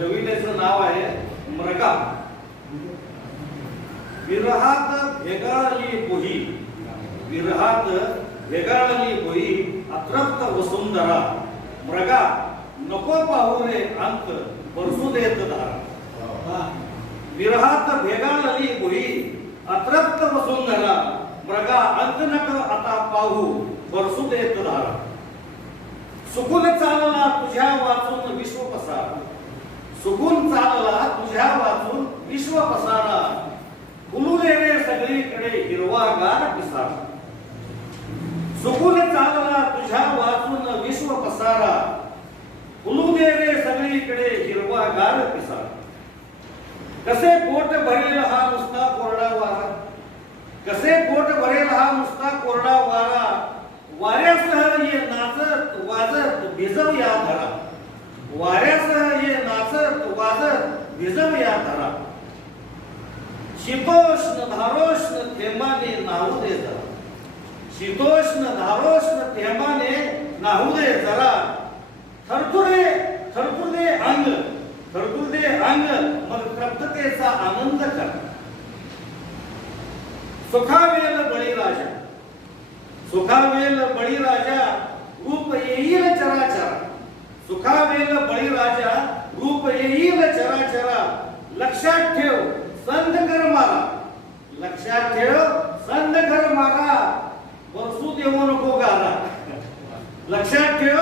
कवितेचं नाव आहे मृगा. विरहात भेगाळली पोही, विरहात भेगाळली पोही अतृप्त वसुंधरा. मृगा नको पाहू रे अंत बरसू देत धारा. विरहात भेगाळली पोही अतृप्त वसुंधरा. मृगा अंत नको आता पाहू बरसू देत धारा. सुकून चालला तुझ्या वाचून विश्व पसारा. सुकून चालला तुझ्या वाचून विश्व पसारा. फुलू दे रे सगळीकडे हिरवागार पिसारा. सुकून चालला तुझ्या वाचून विश्व पसारा. फुलू दे रे सगळीकडे हिरवागार पिसारा. कसे पोट भरेल हा नुसता कोरडा वारा. कसे पोट भरेल हा नुसता कोरडा वारा. वाऱ्यासह ये नाचत वाजत भिजव या धरा. वाऱ्यासह ये नाचत वाजत भिजव या धरा. शीतोष्ण धारोष्ण थेंबाने नाहू दे जरा. शीतोष्ण धारोष्ण थेंबाने नाहू दे जरा. थरथुरे थरथुरे अंग, थरथुरे अंग मग तृप्ततेचा आनंद कर. सुखावेल बळीराजा, सुखावेल बळीराजा रूप येईल चराचरा. सुखावेल बळीराजा रूप येईल चराचरा. लक्षात ठेव संध कर मारा. लक्षात ठेव संध कर मारा. बरसू देऊ नको गारा. लक्षात ठेव